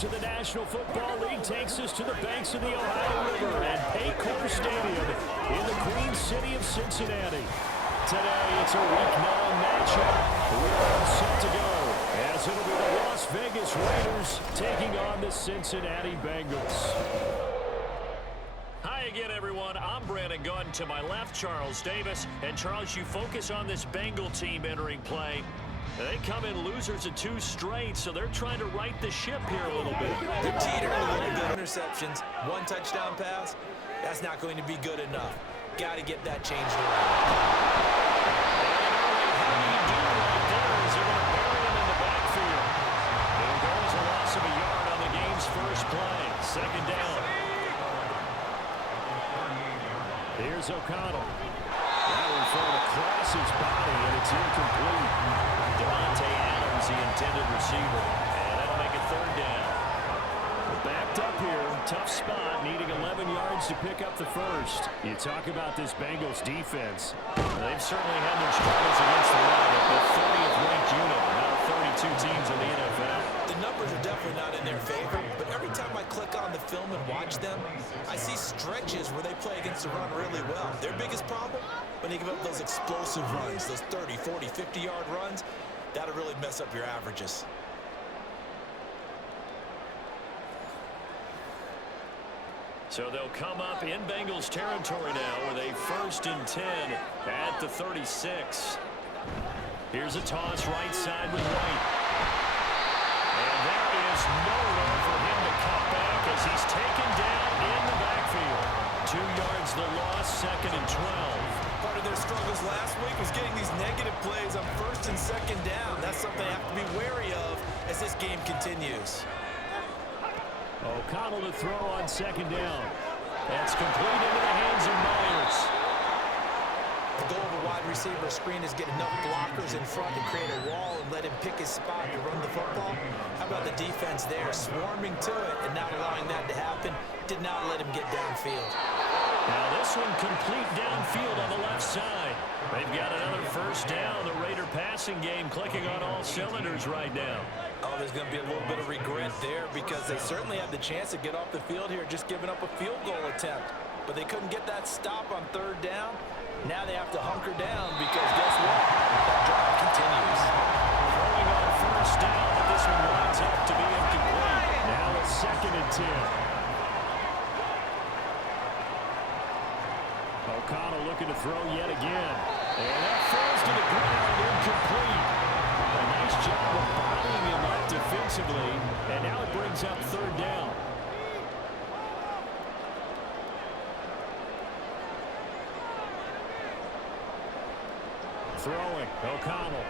to the National Football League takes us to the banks of the Ohio River and Paycor Stadium in the Queen City of Cincinnati. Today, it's a Week 9 matchup. We're all set to go, as it'll be the Las Vegas Raiders taking on the Cincinnati Bengals. Hi again, everyone. I'm Brandon Gunn. To my left, Charles Davis. And, Charles, you focus on this Bengal team entering play. They come in losers of 2 straight, so they're trying to right the ship here a little bit. They're teetering a little bit. Interceptions, 1 touchdown pass, that's not going to be good enough. Got to get that changed around. How do you do right there as they're going to bury him in the backfield? There goes a loss of a yard on the game's first play. 2nd down. Here's O'Connell. That one throwing across his body, and it's incomplete. Devontae Adams, the intended receiver. And that'll make it 3rd down. Backed up here, tough spot, needing 11 yards to pick up the first. You talk about this Bengals defense. They've certainly had their struggles against the run, but the 30th ranked unit, now 32 teams in the NFL. The numbers are definitely not in their favor, but every time I click on the film and watch them, I see stretches where they play against the run really well. Their biggest problem, when they give up those explosive runs, those 30, 40, 50-yard runs, that'll really mess up your averages. So they'll come up in Bengals territory now with a 1st and 10 at the 36. Here's a toss right side with White. And there is nowhere for him to cut back as he's taken down in the backfield. 2 yards the loss, 2nd and 12. Part of their struggles last week was getting these negative plays on 1st and 2nd down. That's something they have to be wary of as this game continues. O'Connell to throw on 2nd down. That's complete into the hands of Myers. The goal of a wide receiver screen is get enough blockers in front to create a wall and let him pick his spot to run the football. How about the defense there, swarming to it and not allowing that to happen? Did not let him get downfield. Now this one complete downfield on the left side. They've got another 1st down. The Raider passing game clicking on all cylinders right now. Oh, there's going to be a little bit of regret there because they certainly had the chance to get off the field here just giving up a field goal attempt. But they couldn't get that stop on 3rd down. Now they have to hunker down because guess what? That drive continues. Throwing on 1st down, but this one winds up to be incomplete. Now it's 2nd and 10. O'Connell looking to throw yet again. And that falls to the ground, incomplete. A nice job of bottling him up defensively, and now it brings up 3rd down. Throwing, O'Connell.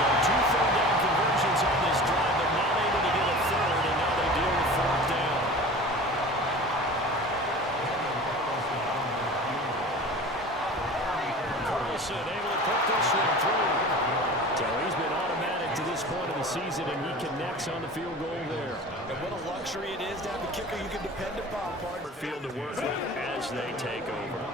So 2 3rd down conversions on this drive, but not able to get a 3rd, and now they deal with 4th down. Carlson able to put this one through. So he's been automatic to this point of the season, and he connects on the field goal there. And what a luxury it is to have a kicker you can depend upon, partner. Field to work with as they take over.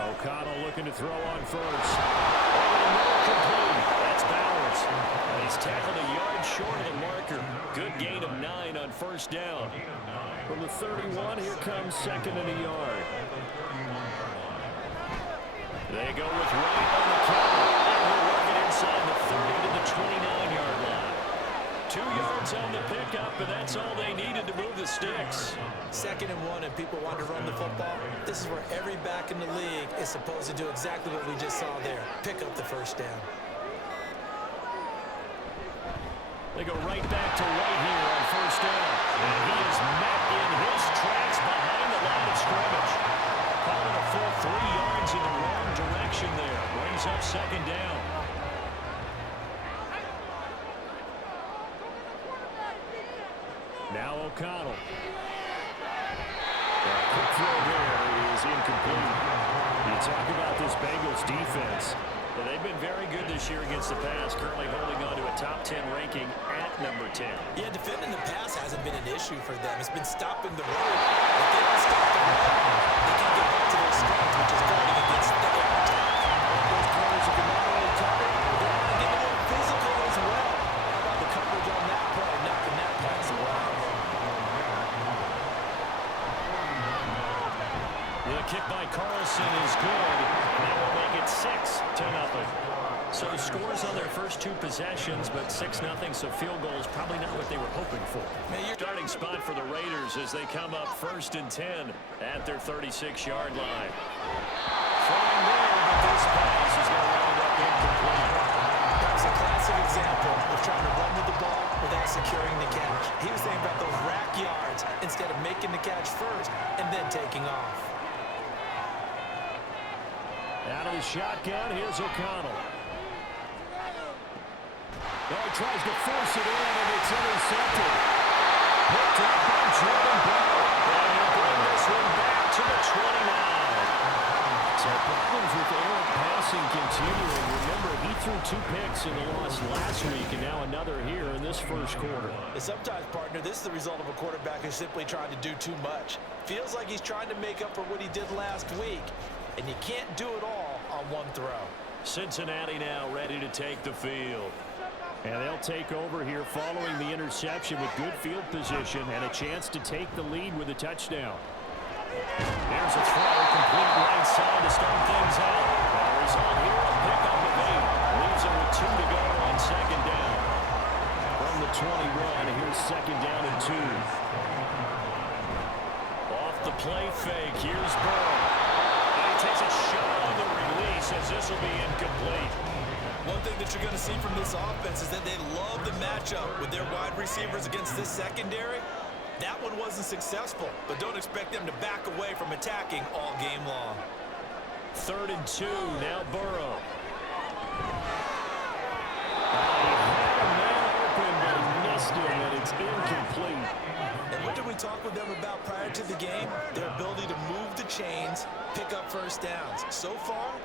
O'Connell looking to throw on 1st. Complete. That's Bowers. And he's tackled a yard short of the marker. Good gain of 9 on 1st down. From the 31, here comes 2nd and a yard. They go with White on the counter. And we're working inside the 30 to the 29-yard line. 2 yards on the pickup, but that's all they needed to move the sticks. 2nd and 1, and people want to run the football. This is where every back in the league is supposed to do exactly what we just saw there. Pick up the 1st down. They go right back to White here on 1st down. And he is met in his tracks behind the line of scrimmage. Calling a full 3 yards in the wrong direction there. Brings up 2nd down. Now O'Connell. Quick throw there is incomplete. You talk about this Bengals defense. Well, they've been very good this year against the pass, currently holding on to a top 10 ranking at number 10. Yeah, defending the pass hasn't been an issue for them. It's been stopping the run. If they don't stop the The kick by Carlson is good. That will make it 6-0. So scores on their first 2 possessions, but 6-0, so field goal is probably not what they were hoping for. Starting spot for the Raiders as they come up 1st and 10 at their 36-yard line. Throwing there, but this pass is going to round up incomplete. That was a classic example of trying to run with the ball without securing the catch. He was thinking about those rack yards instead of making the catch first and then taking off. Out of the shotgun, here's O'Connell. Oh, he tries to force it in, and it's intercepted. Picked up by Jordan Bell. And he'll bring this one back to the 29. So problems with errant passing continuing. Remember, he threw 2 picks in the loss last week, and now another here in this first quarter. And sometimes, partner, this is the result of a quarterback who's simply trying to do too much. Feels like he's trying to make up for what he did last week, and you can't do it all on one throw. Cincinnati now ready to take the field. And they'll take over here following the interception with good field position and a chance to take the lead with a touchdown. There's a throw, complete right side to start things out. And the result here, a pickup of 8. Leaves it with 2 to go on 2nd down. From the 21, here's 2nd down and 2. Off the play fake, here's Burrow. And he takes a shot on the release as this will be incomplete. One thing that you're going to see from this offense is that they love the matchup with their wide receivers against this secondary. That one wasn't successful, but don't expect them to back away from attacking all game long. 3rd and 2, now Burrow. He had a man open, but he missed him, and it's incomplete. And what did we talk with them about prior to the game? Their ability to move the chains, pick up first downs. So far,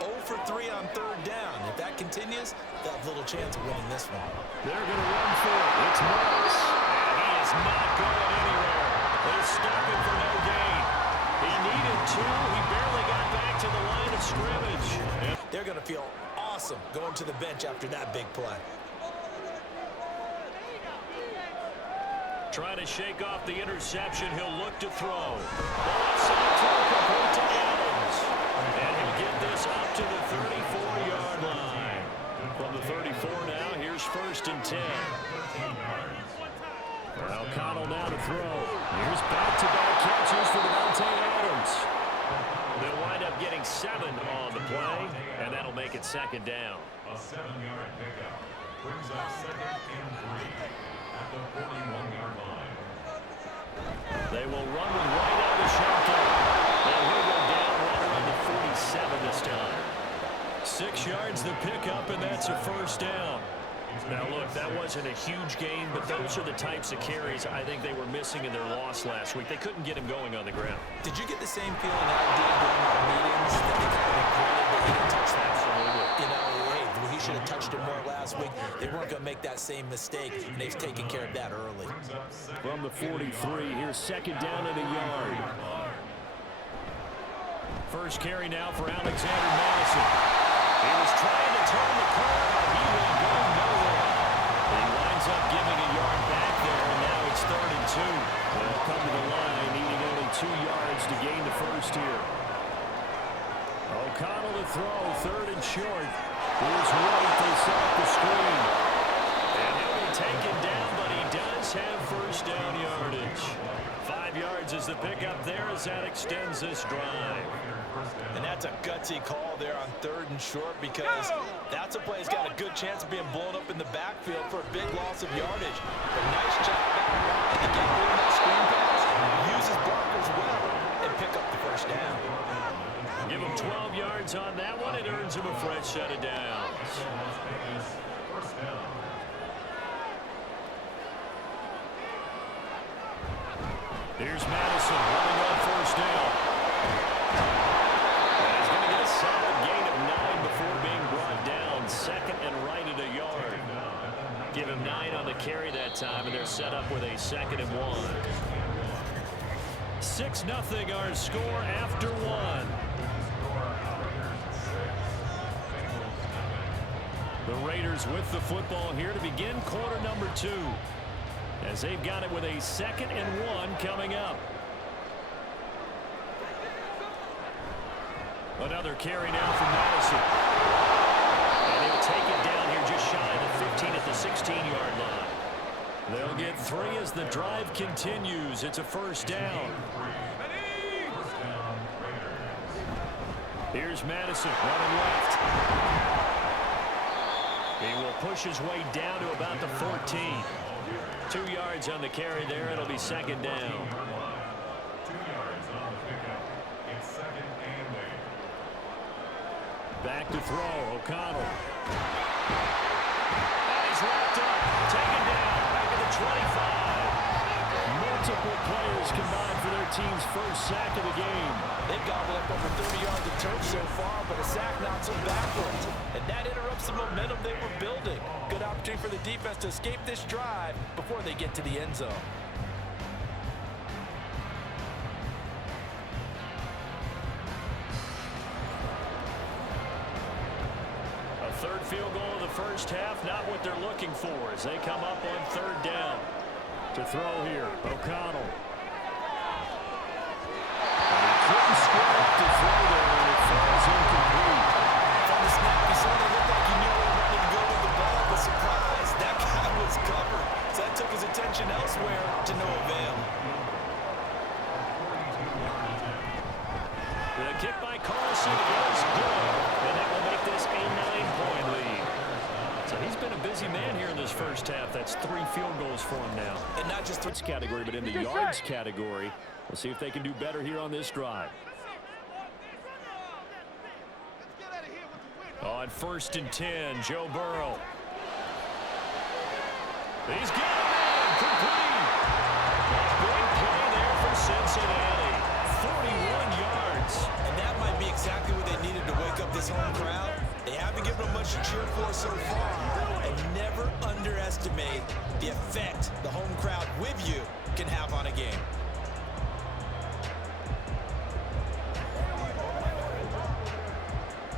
0 for 3 on 3rd down. If that continues, they'll have little chance of winning this one. They're going to run for it. It's Morris. He is not going anywhere. They stop him for no gain. He needed 2. He barely got back to the line of scrimmage. They're going to feel awesome going to the bench after that big play. Trying to shake off the interception. He'll look to throw. The left side throw complete to Adams. And he'll get this up to the 34-yard line. From the 34 now, here's 1st and 10. O'Connell now to throw. Here's back-to-back catches for Devontae Adams. They'll wind up getting 7 on the play, and that'll make it 2nd down. A 7-yard pickup brings up 2nd and 3 at the 41-yard line. They will run with right out of the shotgun. And he'll go down right around the 47 this time. 6 yards the pickup, and that's a 1st down. Now, look, that wasn't a huge gain, but those are the types of carries I think they were missing in their loss last week. They couldn't get him going on the ground. Did you get the same feeling I did during our meetings that they kind of regretted that he didn't touch that? Absolutely. You know, hey, he should have touched it more last week. They weren't going to make that same mistake, and they've taken care of that early. From the 43, here's 2nd down and a yard. First carry now for Alexander Madison. He was trying to turn the corner, but he will go nowhere. He winds up giving a yard back there, and now it's 3rd and 2. They'll come to the line, needing only 2 yards to gain the first here. O'Connell to throw, 3rd and short. Here's White, they set up the screen. And he'll be taken down, but he does have 1st down yardage. 5 yards is the pickup there as that extends this drive. And that's a gutsy call there on 3rd and short because that's a play that's got a good chance of being blown up in the backfield for a big loss of yardage. But nice job out to get rid of that screen pass, use his blockers well, and pick up the 1st down. Give him 12 yards on that one. It earns him a fresh set of downs. Here's Madison running on 1st down. And he's going to get a solid gain of 9 before being brought down. 2nd and right at a yard. Give him 9 on the carry that time, and they're set up with a 2nd and 1. 6-0 our score after 1. The Raiders with the football here to begin quarter number 2. As they've got it with a 2nd and 1 coming up. Another carry now from Madison. And he'll take it down here just shy of the 15 at the 16-yard line. They'll get 3 as the drive continues. It's a first down. Here's Madison running left. He will push his way down to about the 14. 2 yards on the carry there. It'll be second down. 2 yards on the pickup. It's second and 8. Back to throw. O'Connell. And he's wrapped up. Taken down. Back at the 25. Multiple players combined for their team's first sack of the game. They've gobbled up over 30 yards of turf so far, but a sack knocks them backwards. And that interrupts the momentum they were building. Good opportunity for the defense to escape this drive before they get to the end zone. A third field goal of the first half, not what they're looking for as they come up on third down. To throw here, O'Connell. Couldn't square up to throw there, and it falls incomplete. From the snap, he certainly looked like he knew where he wanted to go with the ball, but surprise, that guy was covered. So that took his attention elsewhere to no avail. The kick by Carlson is good, and that will make this a 9-point lead. So he's been a busy man here in this first half. That's 3 field goals for him now. And not just Yards category, but in the yards category. We'll see if they can do better here on this drive. On 1st and 10, Joe Burrow. He's got it in, complete. Big play there for Cincinnati. 41 yards. And that might be exactly what they needed to wake up this home crowd. They haven't given them much to cheer for so far. And never underestimate the effect the home crowd with you can have on a game.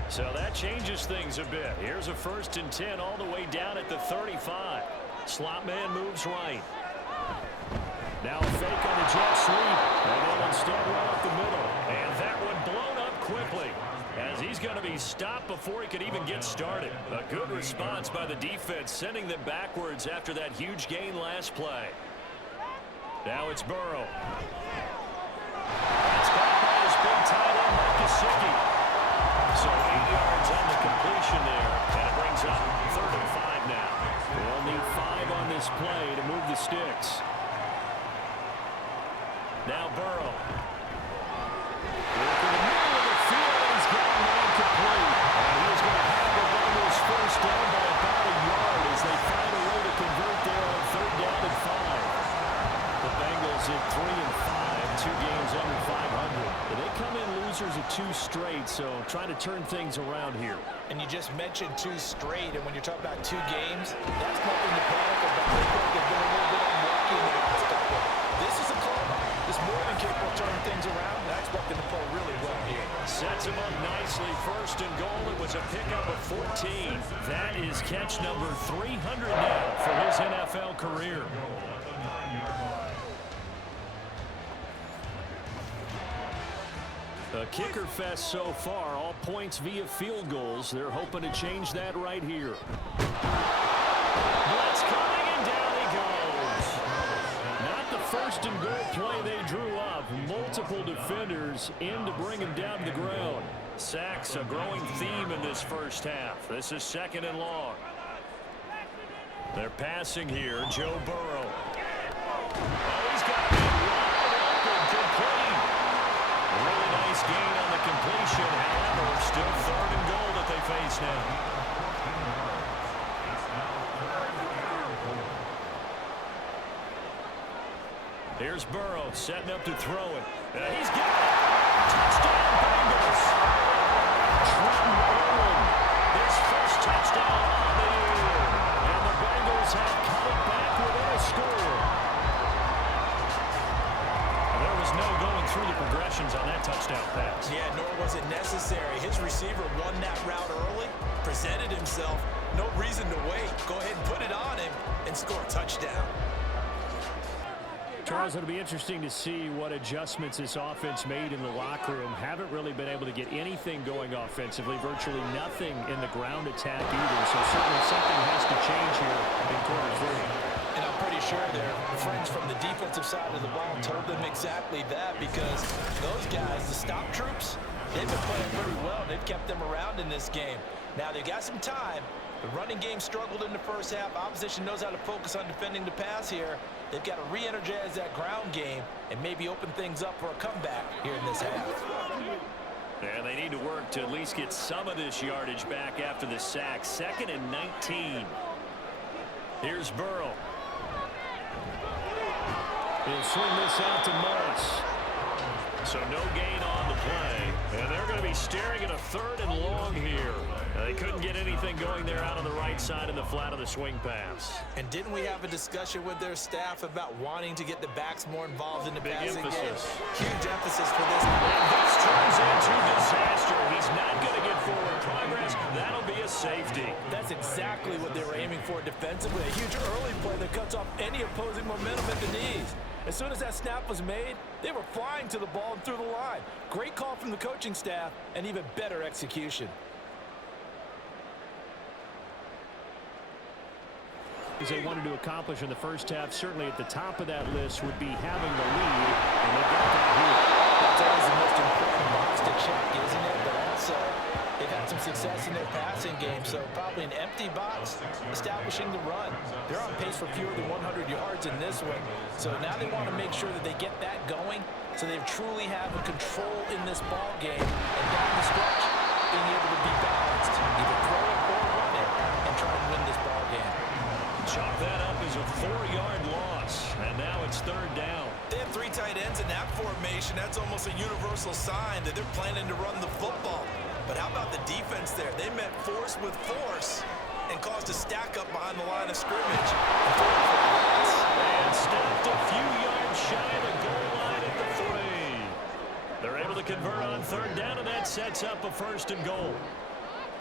So that changes things a bit. Here's a 1st and 10 all the way down at the 35. Slot man moves right. Now a fake on the jet sweep, and they'll instead run up the middle. And that one blown up quickly as he's going to be stopped before he could even get started. A good response by the defense, sending them backwards after that huge gain last play. Now it's Burrow. It's caught by his big tight end, Marcus Sickey. So 8 yards on the completion there, and it brings up 3rd and 5 now. They'll need 5 on this play to move the sticks. Now Burrow. Working the middle of the field, he's got an incomplete. And he's going to have the Bengals first down by about a yard as they find a way to convert there on 3rd down and 5. The Bengals at 3 and 5, 2 games under 500. They come in losers of 2 straight, so trying to turn things around here. And you just mentioned 2 straight, and when you're talking about 2 games, that's nothing to panic about. They feel like they've been a little bit unlucky in the last couple. This is a club that's more than capable of turning things around, and I expect them to play really well here. Sets him up nicely. 1st and goal. It was a pickup of 14. That is catch number 300 now for his NFL career. A kicker fest so far, all points via field goals. They're hoping to change that right here. Blitz coming, and down he goes. Not the 1st and goal play they drew up. Multiple defenders in to bring him down to the ground. Sacks, a growing theme in this first half. This is 2nd and long. They're passing here, Joe Burrow. Oh, he's got it wide open, complete. Really nice gain on the completion. However, still 3rd and goal that they face now. Here's Burrow setting up to throw it. And he's got it. Touchdown, Bengals. Trenton Irwin, His first touchdown on the year. and the Bengals have come back within a score. There was no going through the progressions on that touchdown pass. Yeah, nor was it necessary. His receiver won that route early, presented himself. No reason to wait. Go ahead and put it on him and score a touchdown. Charles, it'll be interesting to see what adjustments this offense made in the locker room. Haven't really been able to get anything going offensively, virtually nothing in the ground attack either. So certainly something has to change here in quarter three. And I'm pretty sure their friends from the defensive side of the ball told them exactly that, because those guys, the stop troops, they've been playing pretty well. They've kept them around in this game. Now, they've got some time. The running game struggled in the first half. Opposition knows how to focus on defending the pass here. They've got to re-energize that ground game and maybe open things up for a comeback here in this half. And they need to work to at least get some of this yardage back after the sack. 2nd and 19. Here's Burrow. He'll swing this out to Morris. So no gain on the play. And they're going to be staring at a 3rd and long here. They couldn't get anything going there out on the right side in the flat of the swing pass. And didn't we have a discussion with their staff about wanting to get the backs more involved in the passing game? Huge emphasis for this. And this turns into disaster. He's not going to get forward progress. That'll be a safety. That's exactly what they were aiming for defensively. A huge early play that cuts off any opposing momentum at the knees. As soon as that snap was made, they were flying to the ball and through the line. Great call from the coaching staff and even better execution. As they wanted to accomplish in the first half, certainly at the top of that list would be having the lead, and they got that here. That's always the most important box to check, isn't it? But also, they've had some success in their passing game, so probably an empty box, establishing the run. They're on pace for fewer than 100 yards in this one, so now they want to make sure that they get that going, so they truly have a control in this ball game, and down the stretch, being able to be balanced, either throw it or run it, and try to win this ball game. Chalk that up as a 4-yard loss, and now it's 3rd down. They have 3 tight ends in that formation. That's almost a universal sign that they're planning to run the football. But how about the defense there? They met force with force and caused a stack up behind the line of scrimmage. And stopped a few yards shy of the goal line at the 3. They're able to convert on 3rd down, and that sets up a 1st and goal.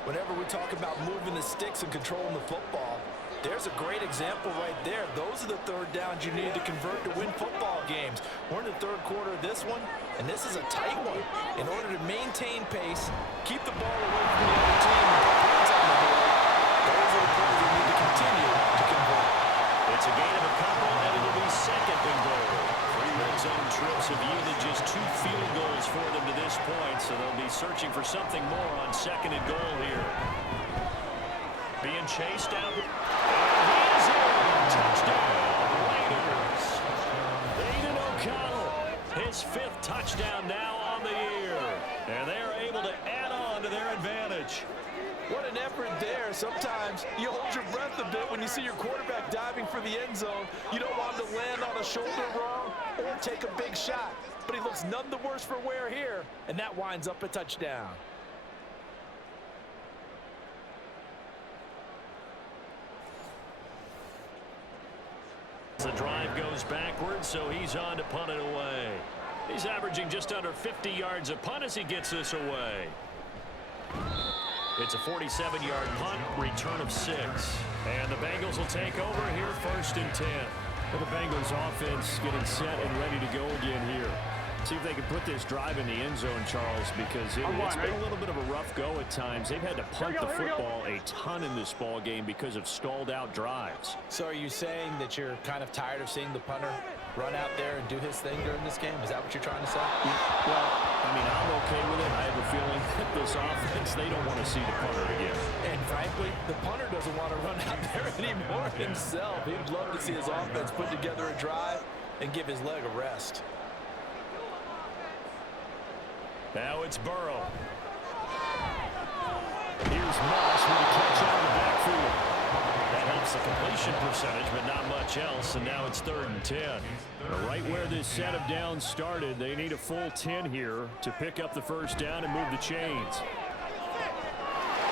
Whenever we talk about moving the sticks and controlling the football, there's a great example right there. Those are the 3rd downs you need to convert to win football games. We're in the 3rd quarter of this one, and this is a tight one. In order to maintain pace, keep the ball away from the other team, and put points on the board, those are the plays we need to continue to convert. It's a gain of a couple, and it'll be 2nd and goal. 3 red zone trips have yielded just 2 field goals for them to this point, so they'll be searching for something more on 2nd and goal here. Being chased down. And he is in. Touchdown, Raiders. Aiden O'Connell, his 5th touchdown now on the year. And they are able to add on to their advantage. What an effort there. Sometimes you hold your breath a bit when you see your quarterback diving for the end zone. You don't want him to land on a shoulder wrong or take a big shot. But he looks none the worse for wear here, and that winds up a touchdown. The drive goes backwards, so he's on to punt it away. He's averaging just under 50 yards a punt as he gets this away. It's a 47-yard punt, return of 6. And the Bengals will take over here, 1st and 10. Well, the Bengals offense getting set and ready to go again here. See if they can put this drive in the end zone, Charles, because it's been a little bit of a rough go at times. They've had to punt the football a ton in this ball game because of stalled out drives. So are you saying that you're kind of tired of seeing the punter run out there and do his thing during this game? Is that what you're trying to say? Well, I mean, I'm okay with it. I have a feeling that this offense, they don't want to see the punter again. And frankly, the punter doesn't want to run out there anymore himself. He'd love to see his offense put together a drive and give his leg a rest. Now it's Burrow. Here's Moss with a catch out of the backfield. That helps the completion percentage, but not much else, and now it's 3rd and 10. Right where this set of downs started, they need a full 10 here to pick up the 1st down and move the chains.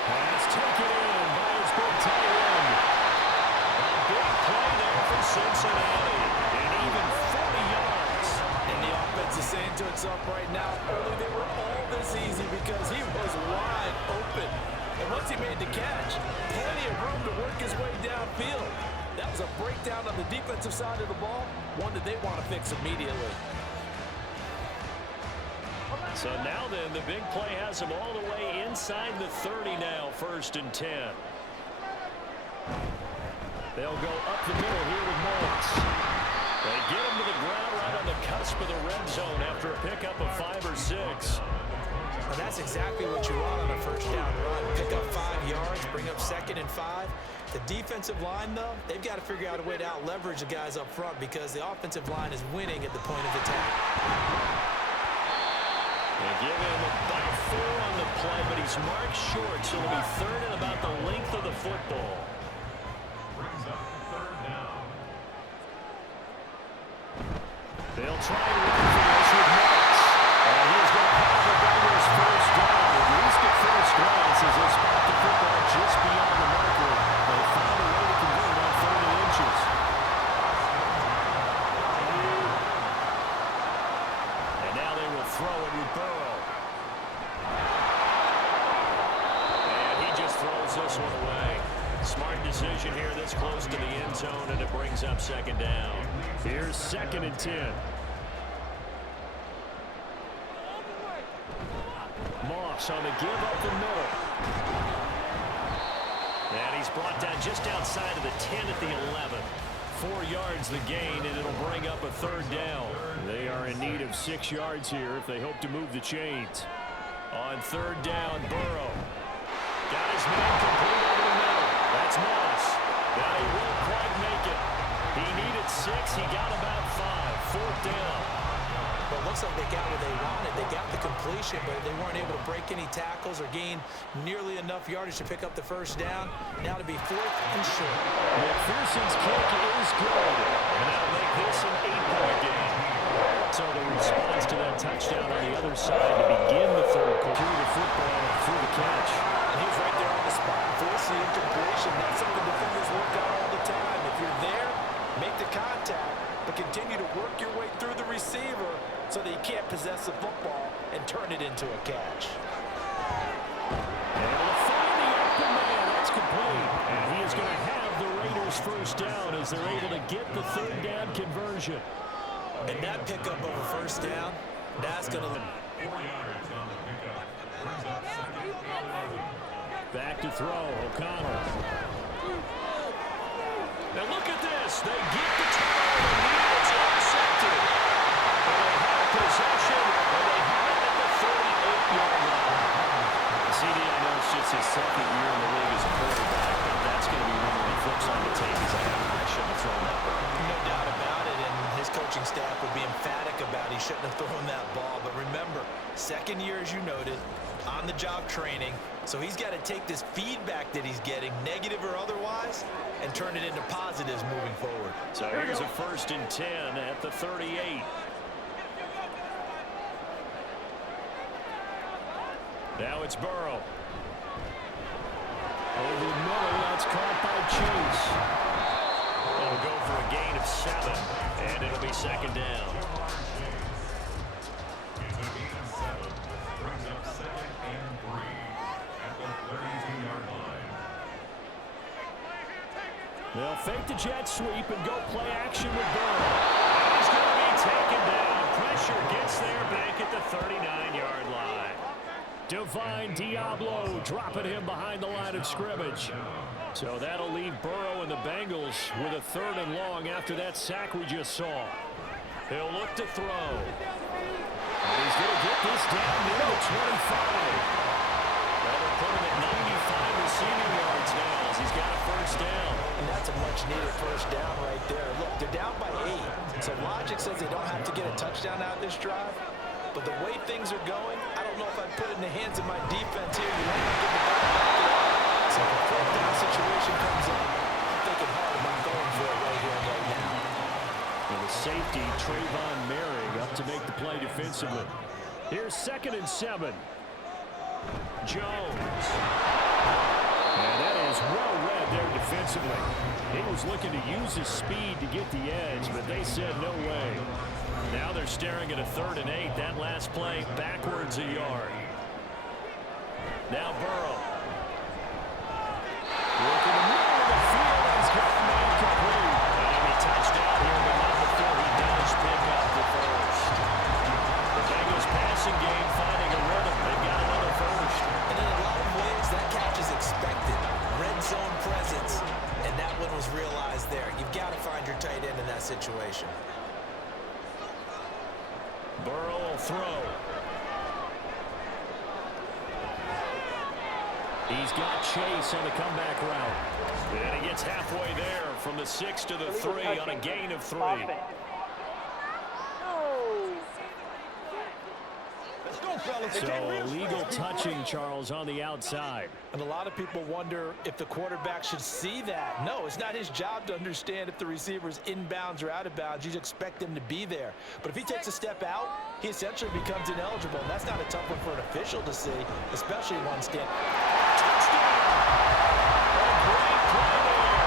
Pass taken in by his big tight end. A big play there for Cincinnati, and even 40 yards. And the offense is saying to itself right now, early they were all this easy because he was wide open. And once he made the catch, plenty of room to work his way downfield. That was a breakdown on the defensive side of the ball, one that they want to fix immediately. So now then, the big play has them all the way inside the 30 now, 1st and 10. They'll go up the middle here with Morris. They get him to the ground right on the cusp of the red zone after a pickup of 5 or 6. And that's exactly what you want on a first down run. Pick up 5 yards, bring up 2nd and 5. The defensive line, though, they've got to figure out a way to out-leverage the guys up front because the offensive line is winning at the point of attack. They give him about 4 on the play, but he's marked short, so it'll be 3rd and about the length of the football. Brings up 3rd down. They'll try and run for this with Morris. And he's going to have the Bengals first down. At least at first glance, as they spot the football just beyond the marker. They found a way to convert on 30 inches. And now they will throw it with Burrow. And he just throws this one away. Smart decision here this close to the end zone, and it brings up 2nd down. Here's 2nd and 10. Moss on the give up the middle. And he's brought down just outside of the 10 at the 11. 4 yards the gain, and it'll bring up a 3rd down. They are in need of 6 yards here if they hope to move the chains. On 3rd down, Burrow. Got his man complete over the middle. That's Moss. Now he won't quite make it. He needed 6. He got about 5. 4th down. But it looks like they got what they wanted. They got the completion, but they weren't able to break any tackles or gain nearly enough yardage to pick up the first down. Now to be 4th and short. McPherson's kick is good. And that'll make this an 8-point game. So the response to that touchdown on the other side to begin the 3rd quarter. Through the football, through the catch. And he's right there on the spot. Force the incompletion. That's something defenders work on all the time. If you're there, make the contact, but continue to work your way through the receiver so that you can't possess the football and turn it into a catch. And able to find the open man. That's complete. And he is going to have the Raiders first down as they're able to get the 3rd down conversion. And that pickup of a first down, that's going to... 4 yards on the pickup. Brings up 2nd and 8. Back to throw, O'Connell. Now look at this. They get the turnover. It's intercepted. And they have possession, and they have it at the 38-yard line. CD, I know it's just his 2nd year in the league as a quarterback, but that's going to be one when he flips on the tape. He's like, I shouldn't have thrown that ball. No doubt about it, and his coaching staff would be emphatic about he shouldn't have thrown that ball. But remember, 2nd year, as you noted, on-the-job training. So he's got to take this feedback that he's getting, negative or otherwise, and turn it into positives moving forward. So here's a 1st and 10 at the 38. Now it's Burrow. Over the middle, that's caught by Chase. They'll go for a gain of 7, and it'll be 2nd down. It's a gain of 7. Brings up 2nd and 3 at the 32-yard line. They'll fake the jet sweep and go play action with Burrow. And he's going to be taken down. Pressure gets there back at the 39-yard line. Divine Diablo dropping him behind the line of scrimmage. So that'll leave Burrow and the Bengals with a 3rd and long after that sack we just saw. He'll look to throw. And he's going to get this down near the 25. Well, they'll put him at 95 receiving yards now as he's got a first down. And that's a much-needed first down right there. Look, they're down by 8. So logic says they don't have to get a touchdown out of this drive. But the way things are going, I don't know if I'd put it in the hands of my defense here. You might not get the ball back there. So if a 4th down situation comes up, I'm thinking hard about going for it right here and right now. And the safety, Trayvon Merrick, up to make the play defensively. Here's 2nd and 7. Jones. And that is well read there defensively. He was looking to use his speed to get the edge, but they said no way. Now they're staring at a 3rd and 8. That last play backwards a yard. Now Burrow. Look in the middle of the field. He's got a man complete. passing game finding a rhythm. They've got another first. And in a lot of ways, that catch is expected. Red zone presence. And that one was realized there. You've got to find your tight end in that situation. Burrow will throw. He's got Chase on the comeback route. And he gets halfway there from the 6 to the 3 on a gain of 3. So illegal touching, Charles, on the outside. And a lot of people wonder if the quarterback should see that. No, it's not his job to understand if the receiver's inbounds or out of bounds. You expect him to be there. But if he takes a step out, he essentially becomes ineligible. And that's not a tough one for an official to see, especially one stand. Touchdown! A great play there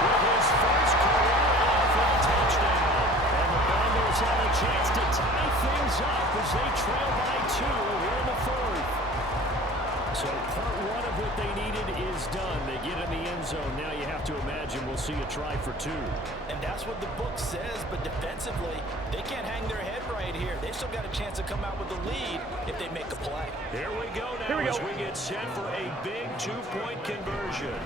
with his first career NFL touchdown. And the Bengals have a chance to tie things up as they trail by 2 here in the 4th. So part 1 of what they needed is done. They get in the end zone. Now you have to imagine we'll see a try for 2. And that's what the book says, but defensively, they can't hang their head right here. They've still got a chance to come out with a lead if they make a play. Here we go now as we get set for a big 2-point conversion.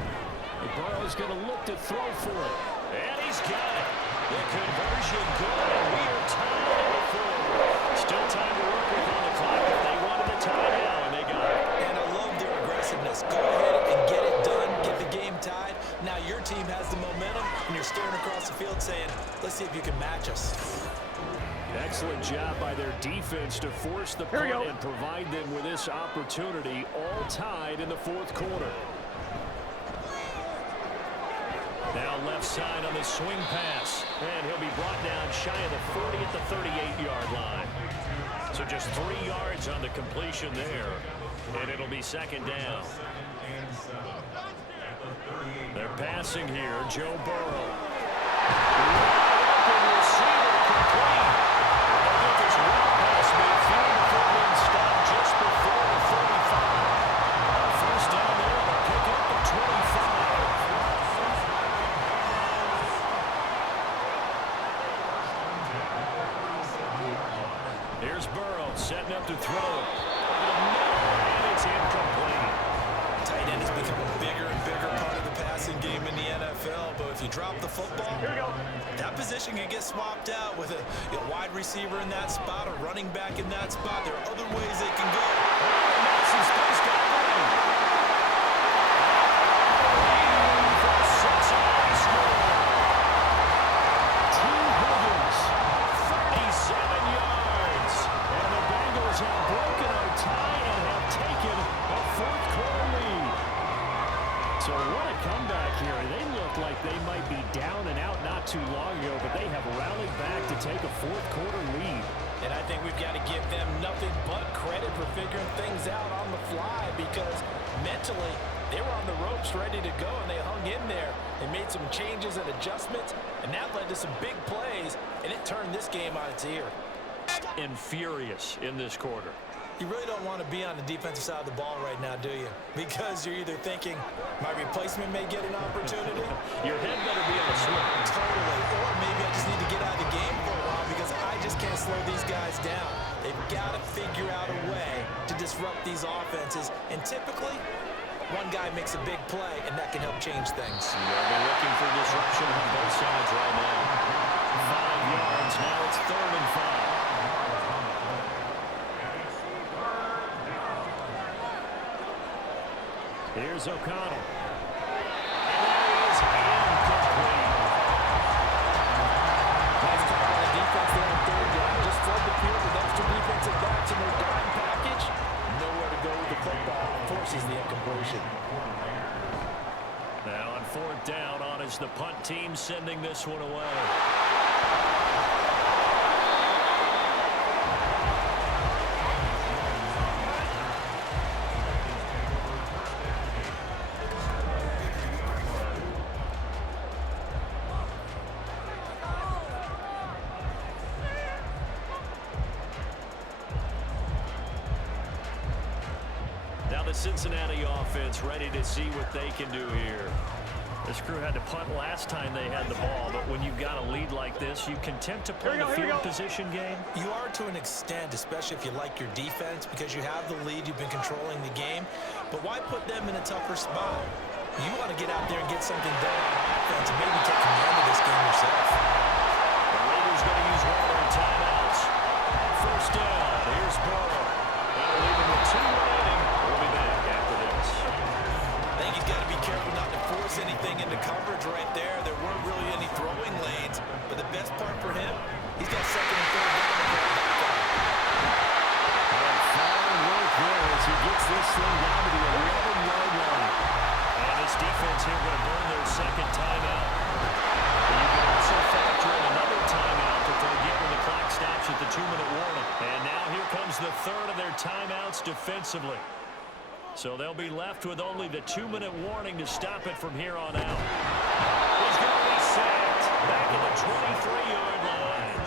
Burrow's going to look to throw for it. And he's got it. The conversion good, and we are tied at the 4. Still time to work with on the clock, but they wanted the tie now, and they got it. And I love their aggressiveness. Go ahead and get it done, get the game tied. Now your team has the momentum, and you're staring across the field saying, let's see if you can match us. Excellent job by their defense to force the punt and provide them with this opportunity, all tied in the 4th quarter. Now left side on the swing pass, and he'll be brought down shy of the 40 at the 38-yard line. So just 3 yards on the completion there, and it'll be 2nd down. They're passing here, Joe Burrow. Open receiver complete. I think this route pass midfield before being stopped just before the 35. First down there, they'll pick up the 25. Here's Burrow setting up to throw. And it's incomplete. Tight end has become a bigger and bigger part of the passing game in the NFL, but if you drop the football, that position can get swapped out with a wide receiver in that spot, a running back in that spot. There are other ways they can go. Madison's space got running. For Cincinnati score. T. Higgins, 37 yards. And the Bengals have broken our tie and have taken a 4th quarter lead. So what a comeback here. They look like they might be down and out not too long ago, but they have rallied back to take a 4th quarter lead. And I think we've got to give them nothing but credit for figuring things out on the fly, because mentally they were on the ropes ready to go, and they hung in there. They made some changes and adjustments, and that led to some big plays, and it turned this game on its ear. And furious in this quarter. You really don't want to be on the defensive side of the ball right now, do you? Because you're either thinking, my replacement may get an opportunity. Your head better be on a swim. Totally. Or maybe I just need to get out of the game for a while because I just can't slow these guys down. They've got to figure out a way to disrupt these offenses. And typically, one guy makes a big play, and that can help change things. They're looking for disruption on both sides right now. 5 yards. Now it's 3rd and 5. Here's O'Connell. And that is incomplete. Nice call by the defense there on 3rd down. Just flood the field with extra defensive backs in their dime package. Nowhere to go with the football. Forces the incompletion. Now on 4th down, on is the punt team sending this one away. Now the Cincinnati offense ready to see what they can do here. This crew had to punt last time they had the ball, but when you've got a lead like this, you can tend to play the field position game. You are to an extent, especially if you like your defense, because you have the lead, you've been controlling the game. But why put them in a tougher spot? You want to get out there and get something done on offense and maybe take command of this game yourself. The Raiders going to use one of their timeouts. First down, here's Burrow. That'll leave him with 2 remaining. We'll be back after this. I think he's got to be careful not to force anything into coverage right there. There weren't really any throwing lanes, but the best part for him, he's got second and third down to fall back on. Fine work there as he gets this thing down to the 11-yard line. And this defense here going to burn their second timeout. And you can also factor in another timeout that they'll get when the clock stops at the 2-minute warning. And now here comes the third of their timeouts defensively. So they'll be left with only the 2-minute warning to stop it from here on out. He's going to be sacked back at the 23-yard line.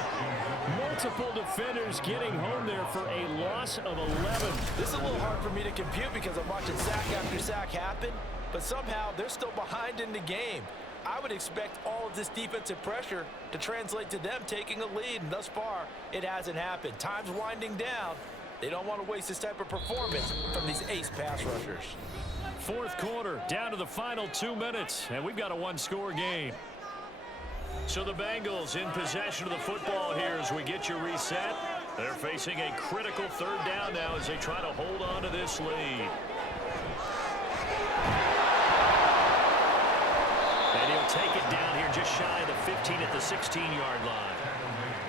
Multiple defenders getting home there for a loss of 11. This is a little hard for me to compute because I'm watching sack after sack happen, but somehow they're still behind in the game. I would expect all of this defensive pressure to translate to them taking a lead, and thus far, it hasn't happened. Time's winding down. They don't want to waste this type of performance from these ace pass rushers. Fourth quarter, down to the final 2 minutes, and we've got a one-score game. So the Bengals in possession of the football here as we get you reset. They're facing a critical third down now as they try to hold on to this lead. And he'll take it down here just shy of the 15 at the 16-yard line.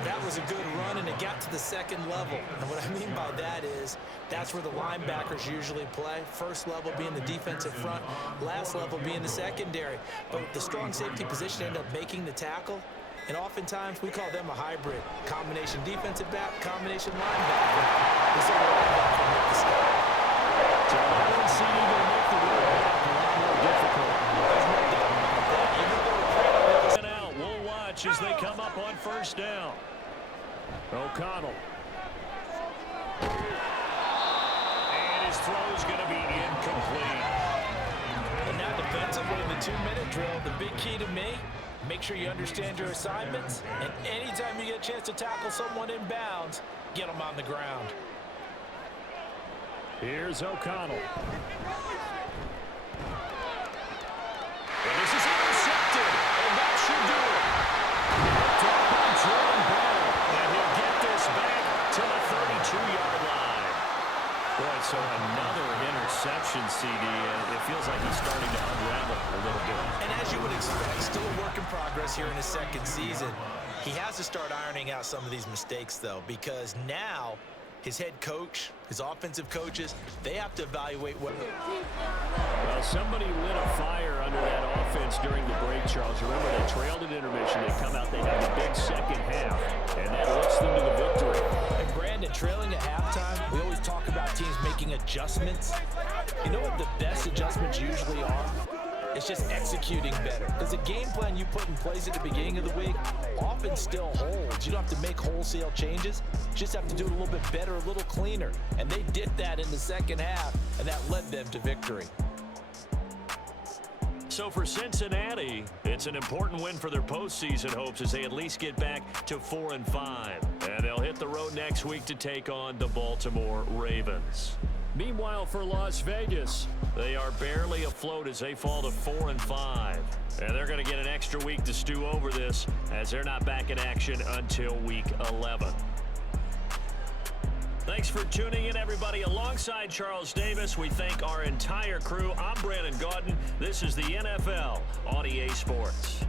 That was a good run, and it got to the second level. And what I mean by that is that's where the linebackers usually play. First level being the defensive front, last level being the secondary. But the strong safety position ended up making the tackle, and oftentimes we call them a hybrid. Combination defensive back, combination linebacker. This is a linebacker make the stop. So Madden seeming to make the road a lot more difficult. There's no doubt about that. Even though Out, we'll watch as they come up on first down. O'Connell. And his throw's going to be incomplete. And now defensively in the 2-minute drill, the big key to me, make sure you understand your assignments, and anytime you get a chance to tackle someone in bounds, get them on the ground. Here's O'Connell. And this is intercepted, and that should do it. And he'll get this back to the 32-yard line. Boy, so another interception, CD. It feels like he's starting to unravel a little bit. And as you would expect, still a work in progress here in his second season. He has to start ironing out some of these mistakes, though, because now his head coach, his offensive coaches, they have to evaluate what... Well, somebody lit a fire under that offense during the break, Charles. Remember, they trailed at intermission. They come out, they have a big second half, and that lifts them to the victory. And Brandon, trailing at halftime, we always talk about teams making adjustments. You know what the best adjustments usually are? It's just executing better. Because the game plan you put in place at the beginning of the week often still holds. You don't have to make wholesale changes. You just have to do it a little bit better, a little cleaner. And they did that in the second half, and that led them to victory. So for Cincinnati, it's an important win for their postseason hopes as they at least get back to 4-5. And they'll hit the road next week to take on the Baltimore Ravens. Meanwhile, for Las Vegas, they are barely afloat as they fall to 4-5. And they're going to get an extra week to stew over this as they're not back in action until week 11. Thanks for tuning in, everybody. Alongside Charles Davis, we thank our entire crew. I'm Brandon Gaudin. This is the NFL on EA Sports.